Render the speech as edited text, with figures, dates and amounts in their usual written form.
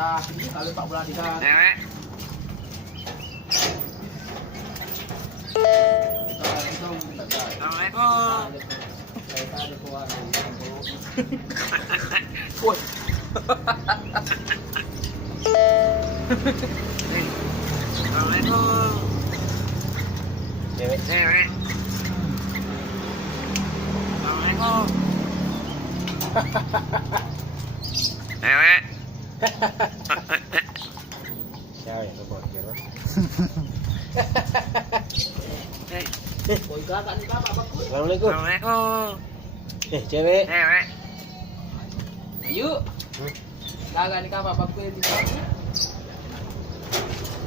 dah ini kalau 4 bulan tiga. Cewek. Kita hitung kita. Assalamualaikum. Saya ada keluar. Woi. Assalamualaikum. Cewek. Cewek. Assalamualaikum. Cewek. Sao vậy buat kira. Hei. Koi kakak nih kakak bagus. Assalamualaikum. Assalamualaikum. Cewek. Cewek. Yuk. Kakak nih kakak bagus di